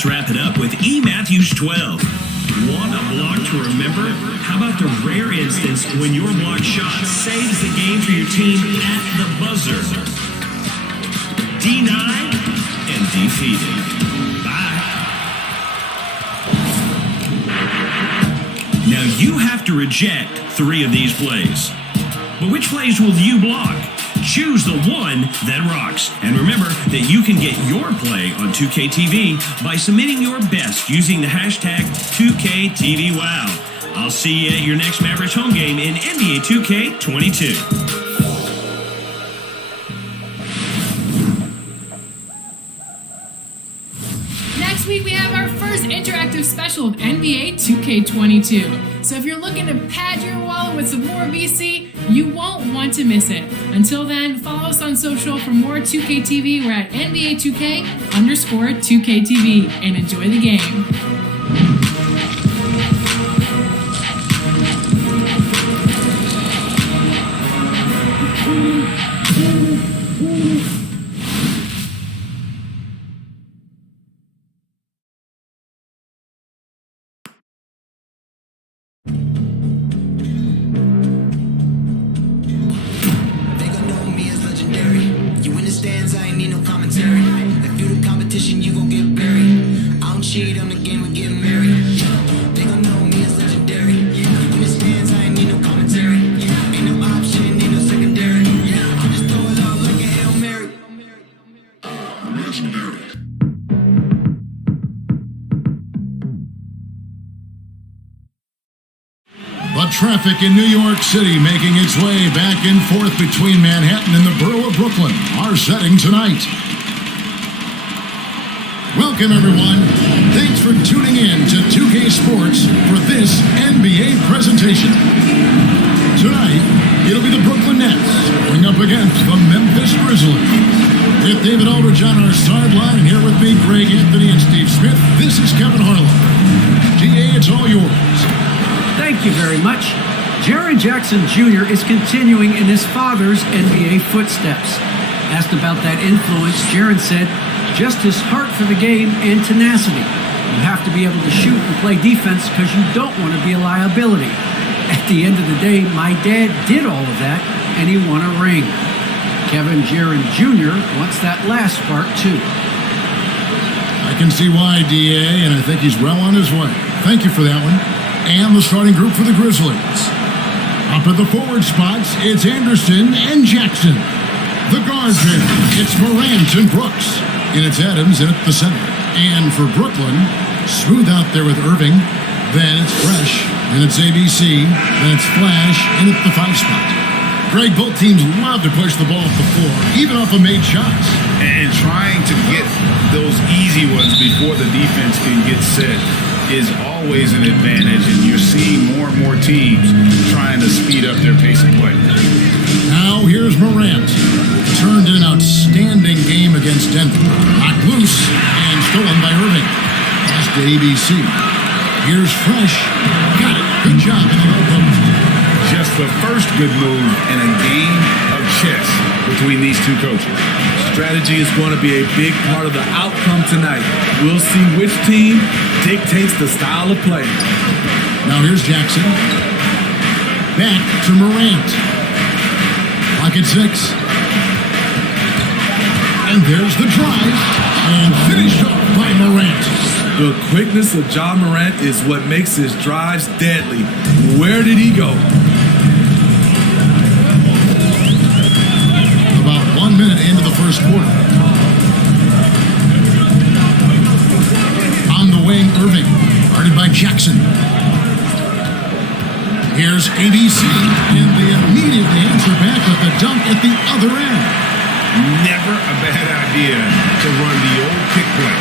let's wrap it up with E. Matthews 12. Want a block to remember? How about the rare instance when your block shot saves the game for your team at the buzzer? Denied and defeated. Bye. Now you have to reject 3 of these plays. But which plays will you block? Choose the one that rocks. And remember that you can get your play on 2KTV by submitting your best using the hashtag 2KTVWow. I'll see you at your next Mavericks home game in NBA 2K22. Next week, we have our first interactive special of NBA 2K22. So if you're looking to pad your wallet with some more VC, you won't want to miss it. Until then, follow us on social for more 2KTV. We're at NBA2K_2KTV and enjoy the game. Cheat on the game, we're getting married. They gon' know me as legendary. In the stands, I ain't need no commentary. Ain't no option, ain't no secondary. I just throw it out like a Hail Mary. Legendary. But traffic in New York City making its way back and forth between Manhattan and the borough of Brooklyn. Our setting tonight. Welcome, everyone. Thanks for tuning in to 2K Sports for this NBA presentation. Tonight, it'll be the Brooklyn Nets going up against the Memphis Grizzlies. With David Aldridge on our sideline, here with me, Greg Anthony and Steve Smith, this is Kevin Harlow. GA, it's all yours. Thank you very much. Jaren Jackson Jr. is continuing in his father's NBA footsteps. Asked about that influence, Jaren said, just his heart for the game and tenacity. You have to be able to shoot and play defense because you don't want to be a liability. At the end of the day, my dad did all of that, and he won a ring. Kevin Jaren Jr. wants that last part, too. I can see why, DA, and I think he's well on his way. Thank you for that one. And the starting group for the Grizzlies. Up at the forward spots, it's Anderson and Jackson. The guard pair, it's Morant and Brooks. And it's Adams in at the center. And for Brooklyn, smooth out there with Irving. Then it's Fresh. Then it's ABC. Then it's Flash in at the 5 spot. Greg, both teams love to push the ball up the floor, even off of made shots. And trying to get those easy ones before the defense can get set is always an advantage. And you're seeing more and more teams trying to speed up their pace of play. Now here's Morant. Turned in an outstanding game against Denver. Knocked loose and stolen by Irving. Pass to ABC. Here's Fresh. Got it. Good job in the low post. Just the first good move in a game of chess between these two coaches. Strategy is going to be a big part of the outcome tonight. We'll see which team dictates the style of play. Now here's Jackson. Back to Morant. Clock at 6. And there's the drive, and finished off by Morant. The quickness of Ja Morant is what makes his drives deadly. Where did he go? About 1 minute into the first quarter. On the wing, Irving, guarded by Jackson. Here's ABC, and they immediately answer back with the dunk at the other end. Never a bad idea to run the old kick play.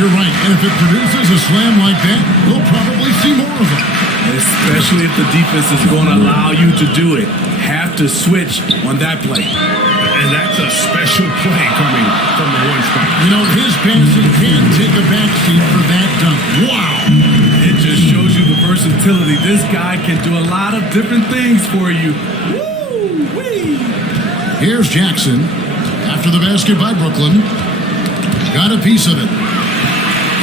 You're right. And if it produces a slam like that, we'll probably see more of them. Especially if the defense is going to allow you to do it. Have to switch on that play. And that's a special play coming from the 1 spot. You know, his passing can take a backseat for that dunk. Wow. It just shows you the versatility. This guy can do a lot of different things for you. Woo-wee. Here's Jackson. After the basket by Brooklyn. Got a piece of it.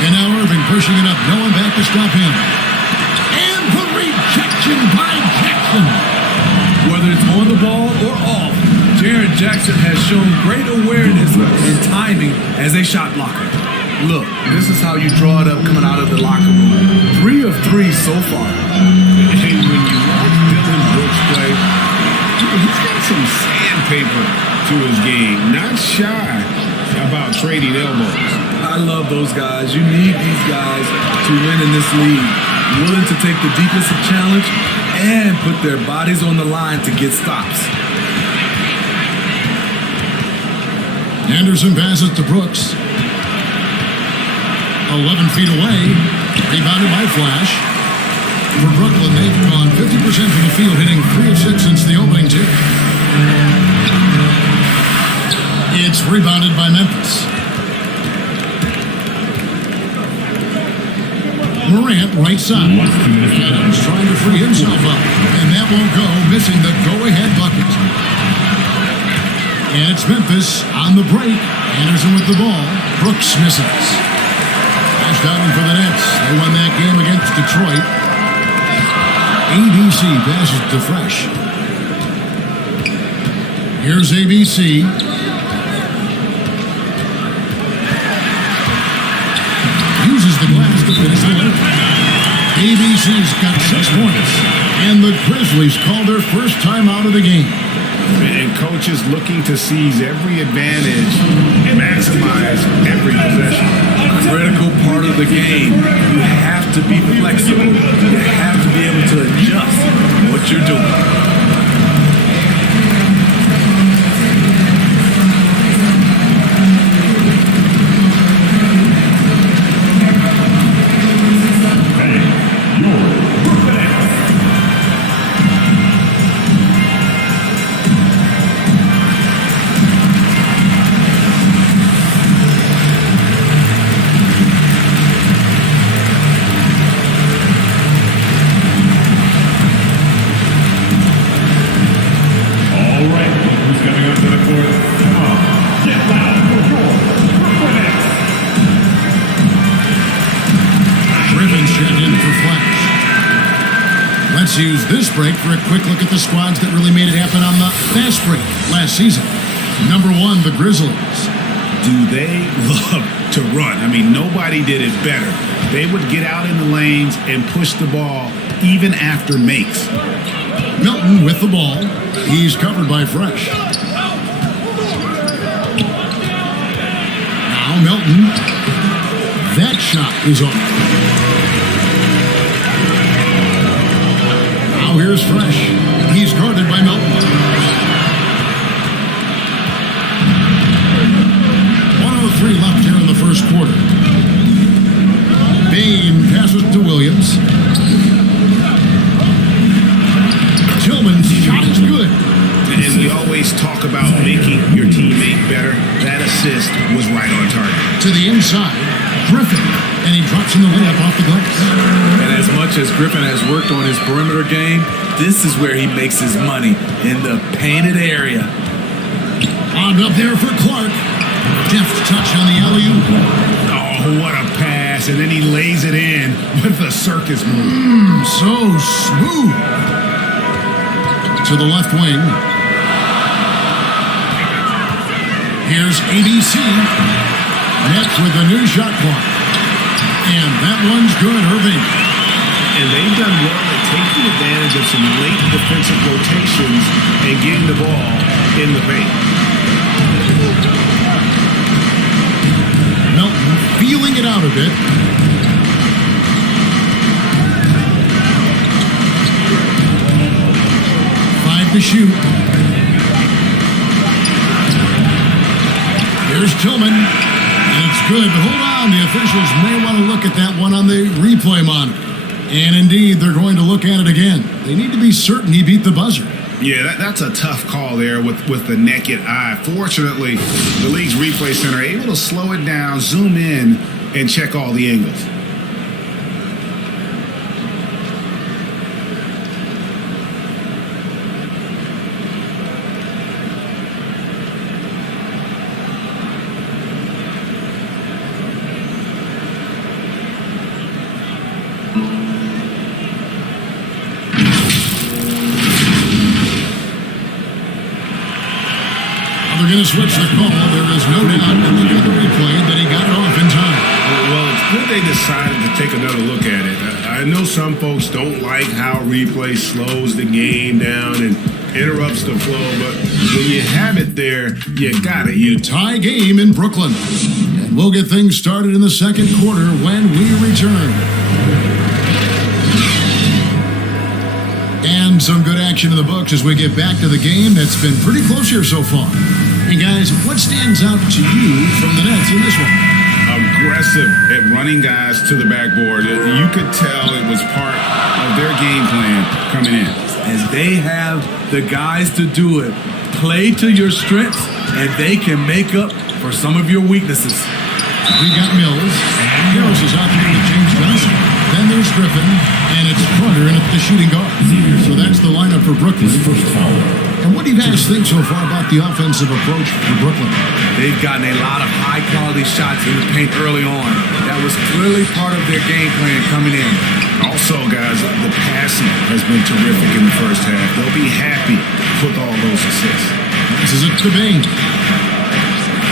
And now Irving pushing it up. No one back to stop him. And the rejection by Jackson. Whether it's on the ball or off, Jaren Jackson has shown great awareness and timing as a shot blocker. Look, this is how you draw it up coming out of the locker room. 3 of 3 so far. And when you watch Dylan Brooks play, he's got some sandpaper to his game. Not shy about trading elbows. I love those guys. You need these guys to win in this league. Willing to take the defensive challenge and put their bodies on the line to get stops. Anderson passes to Brooks. 11 feet away. Rebounded by Flash. For Brooklyn, they've gone 50% from the field, hitting 3 of 6 since the opening tip. It's rebounded by Memphis. Morant, right side. Adams trying to free himself up. And that won't go, missing the go-ahead bucket. And it's Memphis on the break. Anderson with the ball. Brooks misses. Flash down for the Nets. They won that game against Detroit. ABC passes to Fresh. Here's ABC. Uses the glass to finish the layup. ABC's got 6 points. And the Grizzlies called their first time out of the game. And coaches looking to seize every advantage and maximize every possession. Critical part of the game. You have to be flexible. You have to be able to adjust what you're doing. Let's use this break for a quick look at the squads that really made it happen on the fast break last season. Number 1, the Grizzlies. Do they love to run? I mean, nobody did it better. They would get out in the lanes and push the ball even after makes. Milton with the ball. He's covered by Fresh. Now Milton. That shot is off. Now here's Fresh. He's guarded by Milton. 1:03 left here in the first quarter. Bain passes to Williams. Tillman's shot is good. And we always talk about making your teammate better. That assist was right on target. To the inside, Griffin. And he drops in the layup off the glass. And as much as Griffin has worked on his perimeter game, this is where he makes his money, in the painted area. Lobbed up there for Clark. Deft touch on the alley-oop. Oh, what a pass. And then he lays it in with the circus move. So smooth. To the left wing. Here's ABC. Nets with a new shot clock. And that one's good, Irving. And they've done well at taking advantage of some late defensive rotations and getting the ball in the paint. Melton feeling it out a bit. To shoot. Here's Tillman. And it's good, but hold on. The officials may want to look at that one on the replay monitor. And indeed, they're going to look at it again. They need to be certain he beat the buzzer. Yeah, that's a tough call there with the naked eye. Fortunately, the league's replay center able to slow it down, zoom in, and check all the angles. They're going to switch the call. There is no doubt in the replay that he got it off in time. Well, it's good they decided to take another look at it. I know some folks don't like how replay slows the game down and interrupts the flow, but when you have it there, you got it. You Tie game in Brooklyn. And we'll get things started in the second quarter when we return. And some good action in the books as we get back to the game that's been pretty close here so far. And guys, what stands out to you from the Nets in this one? aggressive at running guys to the backboard. You could tell it was part of their game plan coming in. And they have the guys to do it. Play to your strengths, and they can make up for some of your weaknesses. We got Mills, and Mills is out there with James Johnson. Then there's Griffin, and it's Carter in at the shooting guard. So that's the lineup for Brooklyn. And what do you guys think so far about the offensive approach for Brooklyn? They've gotten a lot of high-quality shots in the paint early on. That was clearly part of their game plan coming in. Also, guys, the passing has been terrific in the first half. They'll be happy with all those assists. This is it to Bain.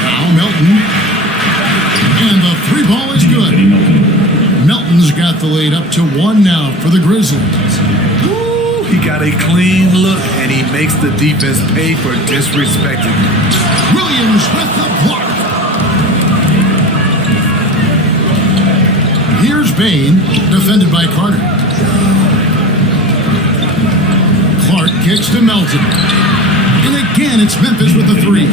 Now Melton. And the three ball is good. Melton's got the lead up to one now for the Grizzlies. Ooh, he got a clean look, and he makes the defense pay for disrespecting. Williams with the block. Here's Bain, defended by Carter. Clark kicks to Melton. And again, it's Memphis with the three.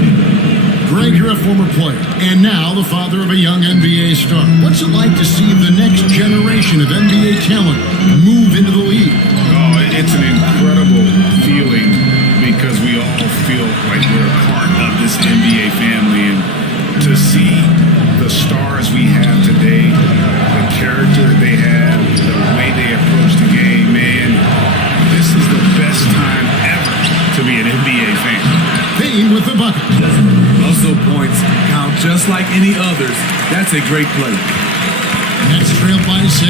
Greg, you're a former player, and now the father of a young NBA star. What's it like to see the next generation of NBA talent move into the league? Oh, it's an incredible feeling because we all feel like we're a part of this NBA family, and to see the stars we have today, the character they have, the way they approach the game, man, this is the best time ever to be an NBA fan. Bain with the bucket. Hustle points count just like any others. That's a great play. Nets trail by 6.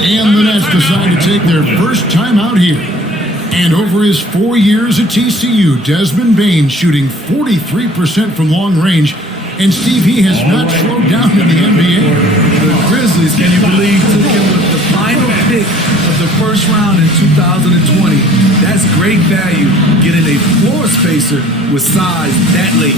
And the Nets decide to take their first time out here. And over his 4 years at TCU, Desmond Bain shooting 43% from long range. And Steve, he has not slowed down in the NBA. The Grizzlies, can you believe, took him with the final pick of the first round in 2020. That's great value, getting a floor spacer with size that late.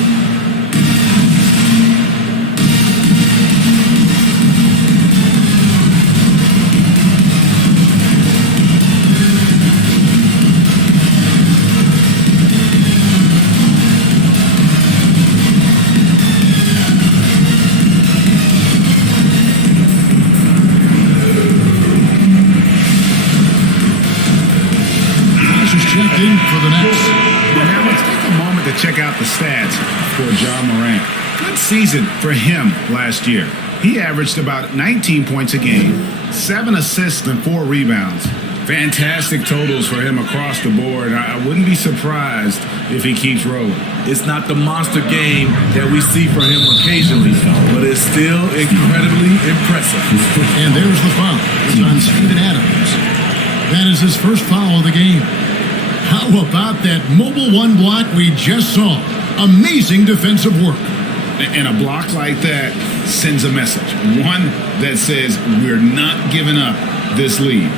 Checked in for the Nets. Now let's take a moment to check out the stats for Ja Morant. Good season for him last year. He averaged about 19 points a game, 7 assists and 4 rebounds. Fantastic totals for him across the board. I wouldn't be surprised if he keeps rolling. It's not the monster game that we see for him occasionally, but it's still incredibly impressive. And there's the foul. It's on Steven Adams. That is his first foul of the game. How about that mobile one block we just saw? Amazing defensive work. And a block like that sends a message. One that says we're not giving up this lead.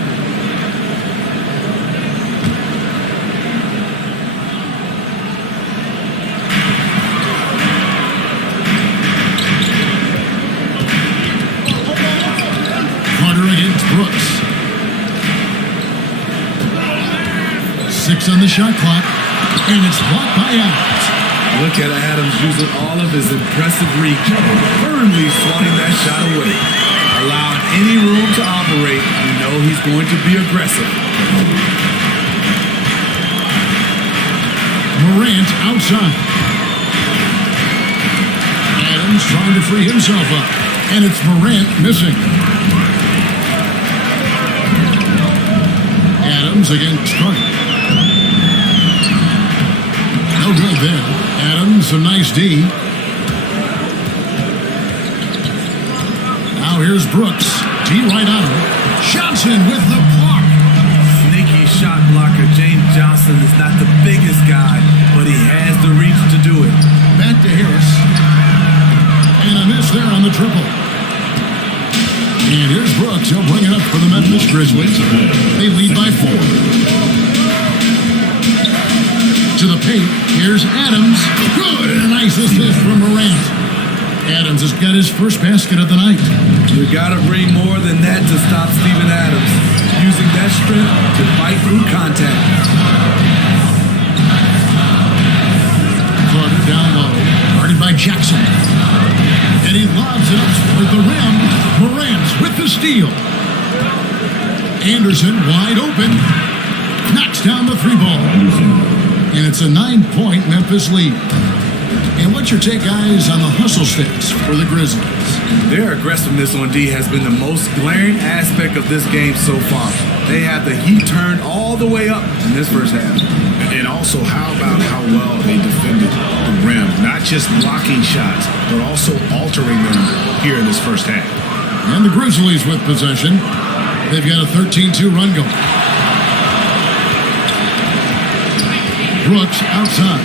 Carter against Brooks. 6 on the shot clock, and it's blocked by Adams. Look at Adams using all of his impressive reach, firmly swatting that shot away. Allowing any room to operate, you know he's going to be aggressive. Morant outside. Adams trying to free himself up, and it's Morant missing. Adams against Carter. No good there. Adams, a nice D. Now here's Brooks. D right on him. Johnson with the block. Sneaky shot blocker. James Johnson is not the biggest guy, but he has the reach to do it. Back to Harris. And a miss there on the triple. And here's Brooks. He'll bring it up for the Memphis Grizzlies. They lead by 4. To the paint. Here's Adams. Good. And a nice assist from Morant. Adams has got his first basket of the night. You got to bring more than that to stop Steven Adams. Using that strength to fight through contact. Carter down low. Guarded by Jackson. And he lobs it up toward the rim. Morant with the steal. Anderson wide open. Knocks down the 3 ball. And it's a 9-point Memphis lead. And what's your take, guys, on the hustle sticks for the Grizzlies? Their aggressiveness on D has been the most glaring aspect of this game so far. They have the heat turned all the way up in this first half. And also, how about how well they defended the rim? Not just blocking shots, but also altering them here in this first half. And the Grizzlies with possession. They've got a 13-2 run going. Brooks outside.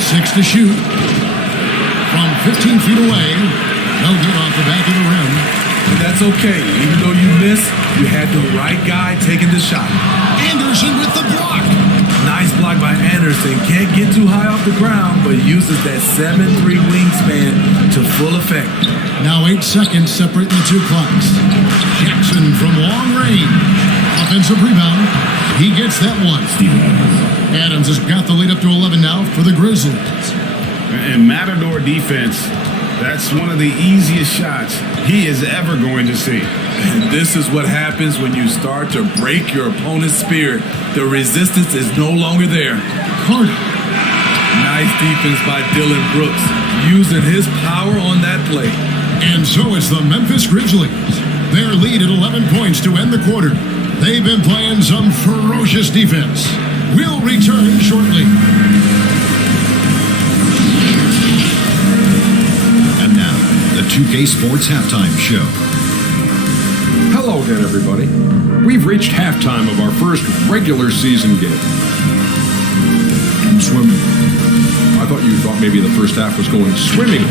6 to shoot. From 15 feet away. No good off the back of the rim. But that's okay. Even though you missed, you had the right guy taking the shot. Anderson with the block. Nice block by Anderson. Can't get too high off the ground, but uses that 7'3" wingspan to full effect. Now 8 seconds separating the 2 clocks. Jackson from long range. Offensive rebound. He gets that one. Adams has got the lead up to 11 now for the Grizzlies. And Matador defense, that's one of the easiest shots he is ever going to see. And this is what happens when you start to break your opponent's spirit. The resistance is no longer there. Carter. Nice defense by Dylan Brooks, using his power on that play. And so it's the Memphis Grizzlies. Their lead at 11 points to end the quarter. They've been playing some ferocious defense. We'll return shortly. And now, the 2K Sports Halftime Show. Hello again, everybody. We've reached halftime of our first regular season game. I'm swimming. I thought you thought maybe the first half was going swimming.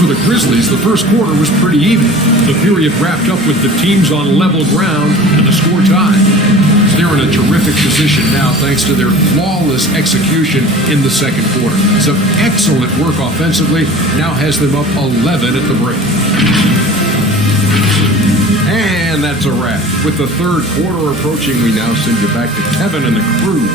For the Grizzlies, the first quarter was pretty even. The period wrapped up with the teams on level ground and the score tied. They're in a terrific position now thanks to their flawless execution in the second quarter. Some excellent work offensively now has them up 11 at the break. And that's a wrap. With the third quarter approaching, we now send you back to Kevin and the crew.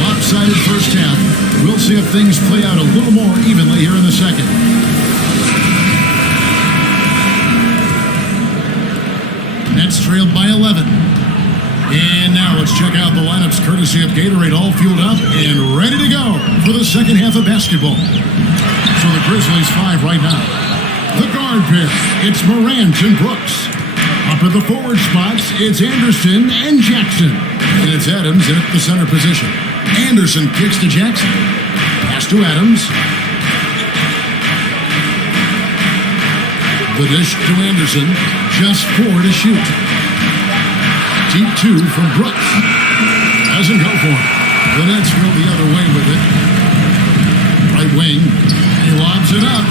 Lopsided first half. We'll see if things play out a little more evenly here in the second. Nets trailed by 11. And now let's check out the lineups courtesy of Gatorade, all fueled up and ready to go for the second half of basketball. So the Grizzlies 5 right now. The guard pair, it's Morant and Brooks. Up at the forward spots, it's Anderson and Jackson. And it's Adams in at the center position. Anderson kicks to Jackson. Pass to Adams. The dish to Anderson. Just 4 to shoot. Deep 2 from Brooks. Doesn't go for it. The Nets go the other way with it. Right wing. He lobs it up.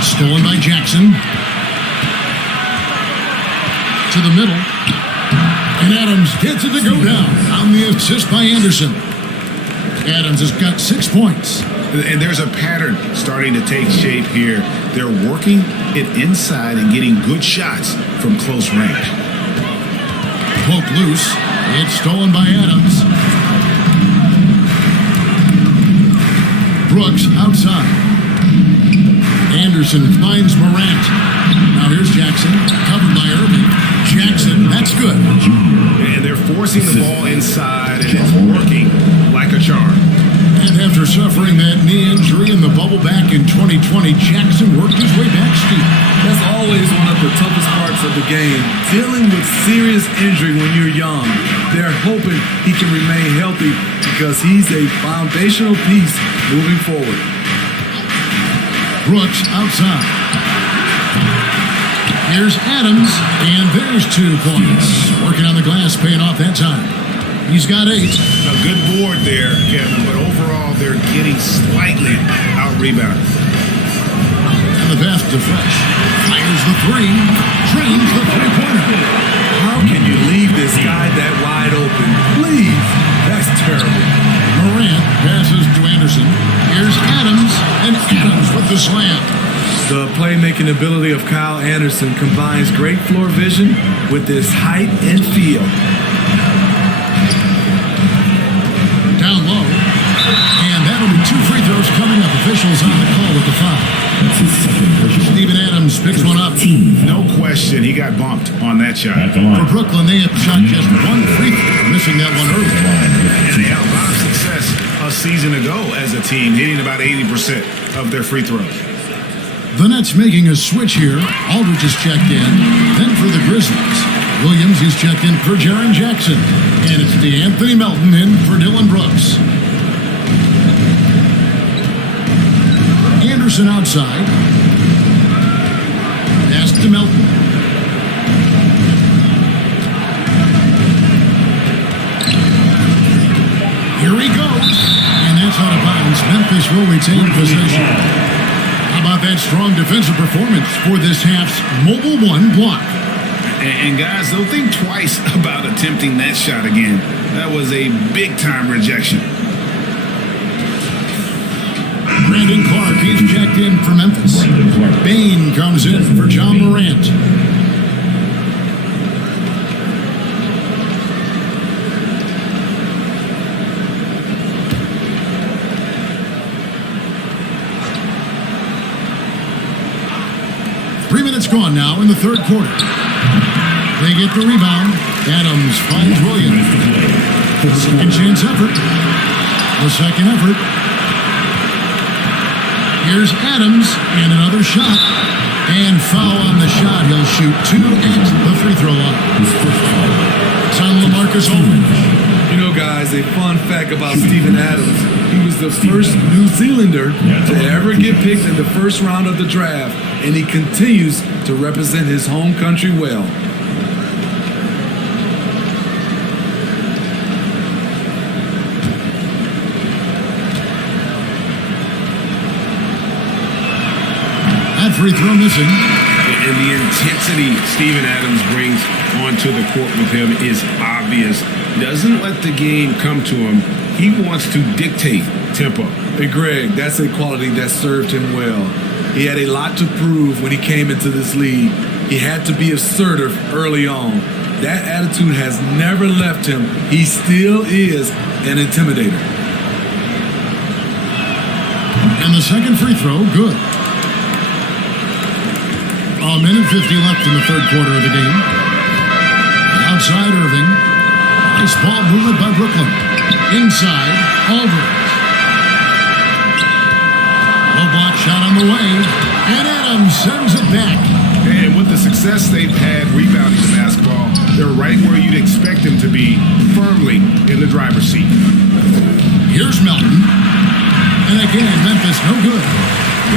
Stolen by Jackson. To the middle. And Adams gets it to go down on the assist by Anderson. Adams has got 6 points. And there's a pattern starting to take shape here. They're working it inside and getting good shots from close range. Poke loose. It's stolen by Adams. Brooks outside. Anderson finds Morant. Now here's Jackson. Covered by Irving. Jackson, that's good. And they're forcing the ball inside, and it's working like a charm. And after suffering that knee injury in the bubble back in 2020, Jackson worked his way back steep. That's always one of the toughest parts of the game, dealing with serious injury when you're young. They're hoping he can remain healthy because he's a foundational piece moving forward. Brooks outside. Here's Adams, and there's 2 points. Working on the glass, paying off that time. He's got 8. A good board there, Kevin, but overall they're getting slightly out-rebounded. And the pass to Fresh. Fires the 3. Drains the 3-pointer. How can you leave this guy that wide open? Please. That's terrible. Morant passes to Anderson. Here's Adams, and Adams with the slam. The playmaking ability of Kyle Anderson combines great floor vision with his height and feel. Down low. And that'll be 2 free throws coming up. Officials on the call with the foul. Steven Adams picks one up. No question, he got bumped on that shot. For Brooklyn, they have shot just 1 free throw, missing that one early. And they had a lot of success a season ago as a team, hitting about 80% of their free throws. The Nets making a switch here. Aldridge is checked in. Then for the Grizzlies, Williams is checked in for Jaren Jackson. And it's DeAnthony Melton in for Dylan Brooks. Anderson outside. Pass to Melton. Here he goes. And that's out of bounds. Memphis will retain possession. How about that strong defensive performance for this half's Mobile 1 block? And guys, don't think twice about attempting that shot again. That was a big-time rejection. Brandon Clark, he's checked in for Memphis. Bain comes in for John Morant. It's gone now in the third quarter. They get the rebound. Adams finds Williams. Second chance effort. The second effort. Here's Adams and another shot. And foul on the shot. He'll shoot 2 at the free throw line. It's on LaMarcus Aldridge. You know, guys, a fun fact about Steven Adams. He was the first New Zealander to ever get picked in the first round of the draft, and he continues to represent his home country well. That free throw missing. And the intensity Steven Adams brings onto the court with him is obvious. Doesn't let the game come to him. He wants to dictate tempo. Hey, Greg, that's a quality that served him well. He had a lot to prove when he came into this league. He had to be assertive early on. That attitude has never left him. He still is an intimidator. And the second free throw, good. A minute 50 left in the third quarter of the game. Outside Irving. Nice ball movement by Brooklyn. Inside, Aldridge. Low block shot on the way. And Adams sends it back. And with the success they've had rebounding the basketball, they're right where you'd expect them to be, firmly in the driver's seat. Here's Melton. And again, Memphis no good.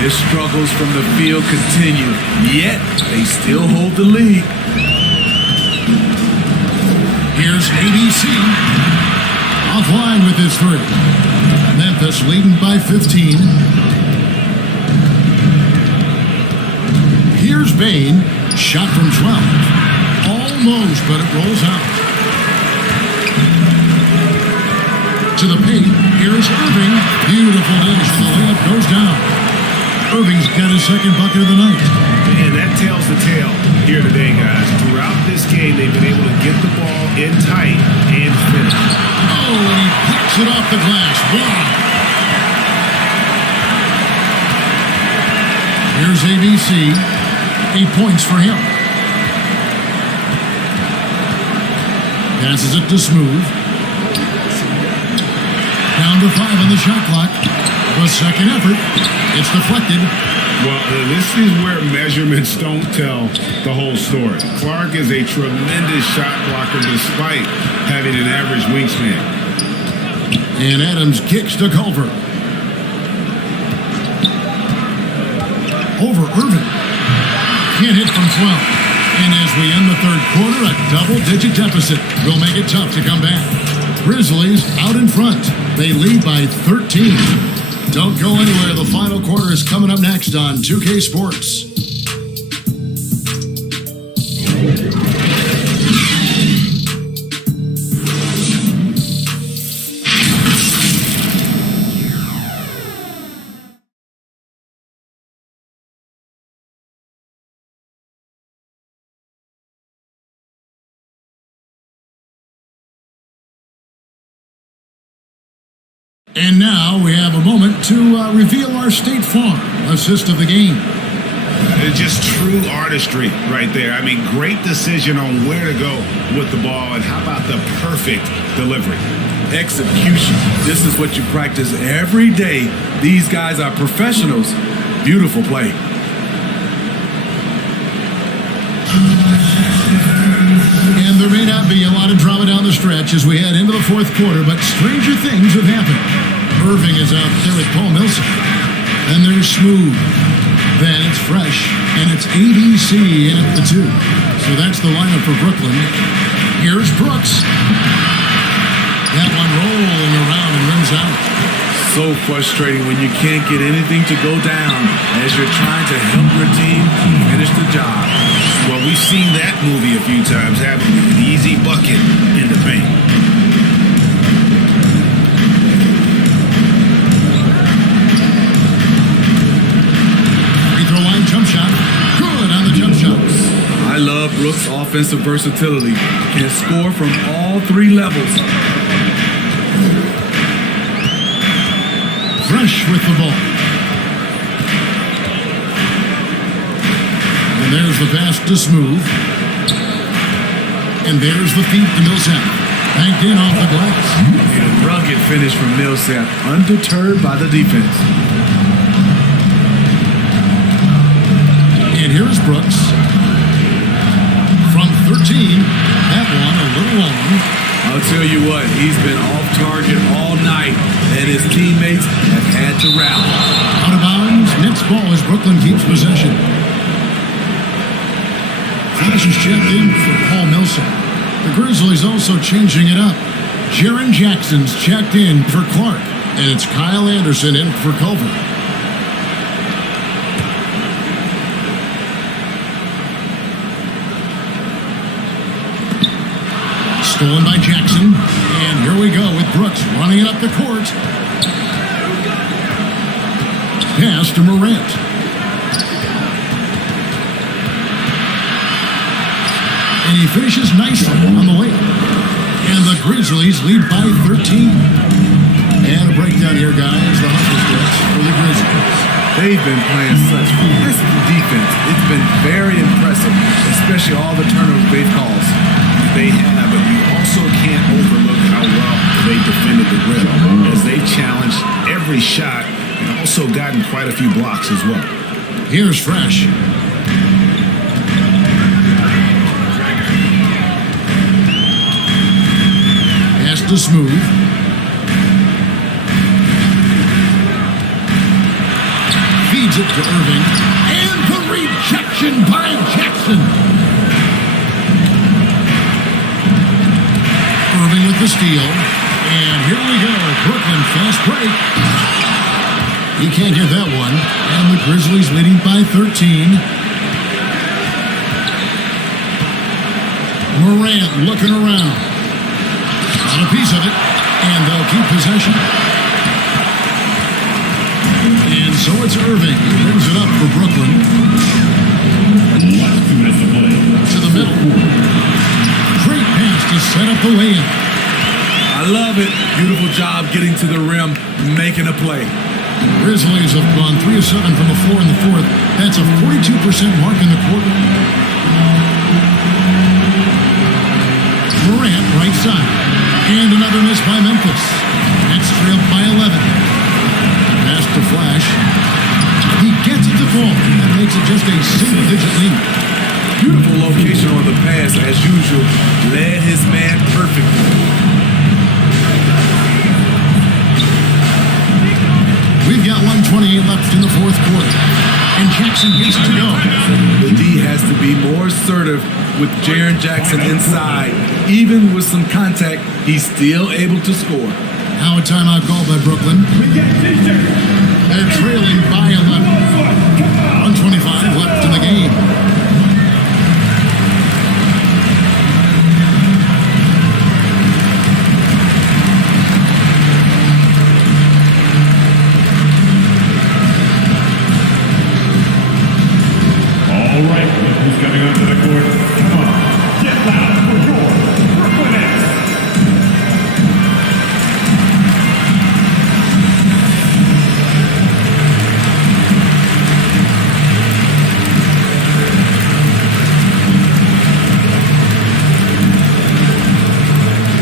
His struggles from the field continue, yet they still hold the lead. Here's ABC. Offline with his 3. Memphis leading by 15. Here's Bain. Shot from 12. Almost, but it rolls out. To the paint. Here's Irving. Beautiful dish. The layup goes down. Irving's got his second bucket of the night. And that tells the tale here today, guys. Throughout this game, they've been able to get the ball in tight and finish. Oh, and he picks it off the glass. Wow. Here's ABC. 8 points for him. Passes it to Smooth. Down to 5 on the shot clock. The second effort. It's deflected. Well, this is where measurements don't tell the whole story. Clark is a tremendous shot blocker despite having an average wingspan. And Adams kicks to Culver. Over Irving. Can't hit from 12. And as we end the third quarter, a double-digit deficit will make it tough to come back. Grizzlies out in front. They lead by 13. Don't go anywhere. The final quarter is coming up next on 2K Sports. And now we have a moment to reveal our State Farm assist of the game. It's just true artistry right there. I mean, great decision on where to go with the ball, and how about the perfect delivery? Execution. This is what you practice every day. These guys are professionals. Beautiful play. And there may not be a lot of drama down the stretch as we head into the fourth quarter, but stranger things have happened. Irving is out there with Paul Millsap. Then there's Smooth. Then it's Fresh. And it's ABC in at the 2. So that's the lineup for Brooklyn. Here's Brooks. That one rolling around and rims out. So frustrating when you can't get anything to go down as you're trying to help your team finish the job. Well, we've seen that movie a few times, haven't we? An easy bucket in the paint. Free throw line jump shot. Good on the jump shot. I love Brooks' offensive versatility. Can score from all 3 levels. Fresh with the ball. And there's the pass to Smooth. And there's the feed to Millsap. Banked in off the glass. A rugged finish from Millsap, undeterred by the defense. And here's Brooks. From 13, that one a little long. I'll tell you what, he's been off target all night, and his teammates have had to rally. Out of bounds, next ball as Brooklyn keeps possession. Flash is checked in for Paul Millsap. The Grizzlies also changing it up. Jaren Jackson's checked in for Clark, and it's Kyle Anderson in for Culver. Stolen by Jackson. And here we go with Brooks running it up the court. Pass to Morant. And he finishes nicely on the layup. And the Grizzlies lead by 13. And a breakdown here, guys. The Hunters gets for the Grizzlies. They've been playing such physical defense. It's been very impressive, especially all the turnovers they've caused. They have, but you also can't overlook how well they defended the rim, as they've challenged every shot and also gotten quite a few blocks as well. Here's Fresh. Pass to Smooth. Feeds it to Irving. And the rejection by Jackson. Irving with the steal. And here we go. Brooklyn fast break. He can't get that one. And the Grizzlies leading by 13. Morant looking around. Got a piece of it. And they'll keep possession. And so it's Irving. He brings it up for Brooklyn. To the middle. Great pass to set up the layup. I love it. Beautiful job getting to the rim, making a play. Grizzlies have gone 3 of 7 from the floor in the fourth. That's a 42% mark in the quarter. Morant, right side. And another miss by Memphis. It's Rockets trail by 11. Pass to Flash. He gets it to fall. That makes it just a single-digit lead. Beautiful location on the pass, as usual. Led his man perfectly. We've got 1:28 left in the fourth quarter. And Jackson gets to go. The D has to be more assertive with Jaren Jackson inside. Even with some contact, he's still able to score. Now a timeout call by Brooklyn. They're trailing by 11. 1:25 left in the game. All right, who's coming onto the court? Come on, get loud for your Brooklyn Nets.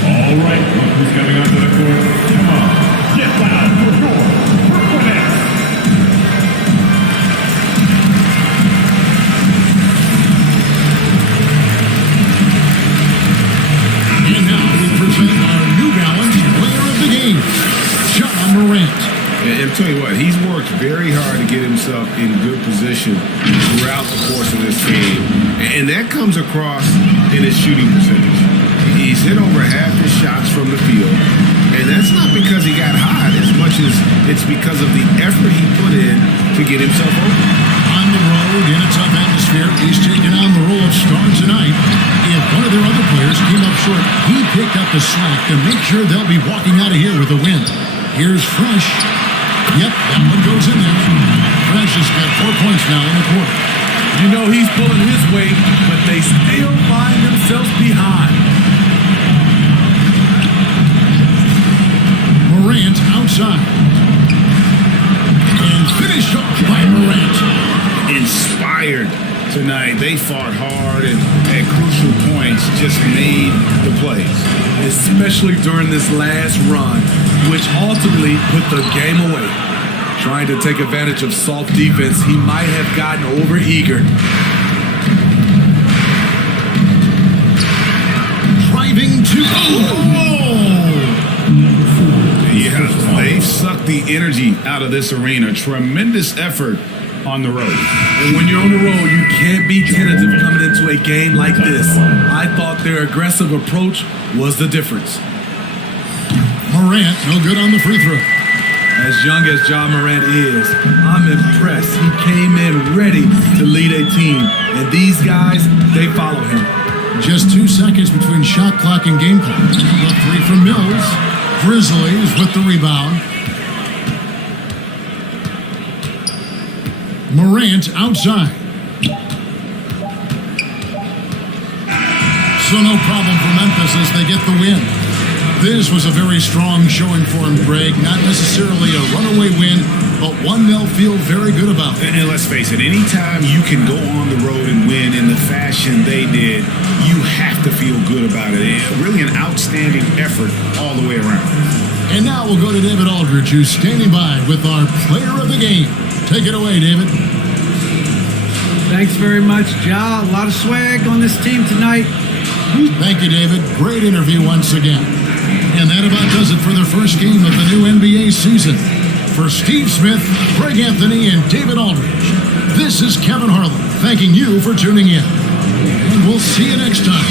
All right, who's coming onto the court? Come on, get loud for your Brooklyn Nets. And now we present our New Balance Player of the Game, John Morant. And tell you what, he's worked very hard to get himself in good position throughout the course of this game. And that comes across in his shooting percentage. He's hit over half his shots from the field. And that's not because he got hot as much as it's because of the effort he put in to get himself open. On the road, in a tough atmosphere, he's taking on the role of star tonight. If one of their other players came up short, he picked up the slack to make sure they'll be walking out of here with a win. Here's Fresh. Yep, that one goes in there. Fresh has got 4 points now in the quarter. You know he's pulling his weight, but they still find themselves behind. Morant outside. And finished off by Morant. Inspired tonight. They fought hard and at crucial points just made the plays. Especially during this last run, which ultimately put the game away. Trying to take advantage of soft defense, he might have gotten overeager. Driving to... Yeah, they've sucked the energy out of this arena. Tremendous effort on the road. And when you're on the road, you can't be tentative coming into a game like this. I thought their aggressive approach was the difference. Morant, no good on the free throw. As young as John Morant is, I'm impressed. He came in ready to lead a team. And these guys, they follow him. Just 2 seconds between shot clock and game clock. The three from Mills. Grizzlies with the rebound. Morant outside. So no problem for Memphis as they get the win. This was a very strong showing for him, Greg. Not necessarily a runaway win, but one they'll feel very good about. And let's face it, anytime you can go on the road and win in the fashion they did, you have to feel good about it. Really an outstanding effort all the way around. And now we'll go to David Aldridge, who's standing by with our player of the game. Take it away, David. Thanks very much, Ja. A lot of swag on this team tonight. Thank you, David. Great interview once again. And that about does it for the first game of the new NBA season. For Steve Smith, Greg Anthony, and David Aldridge, this is Kevin Harlan thanking you for tuning in. And we'll see you next time.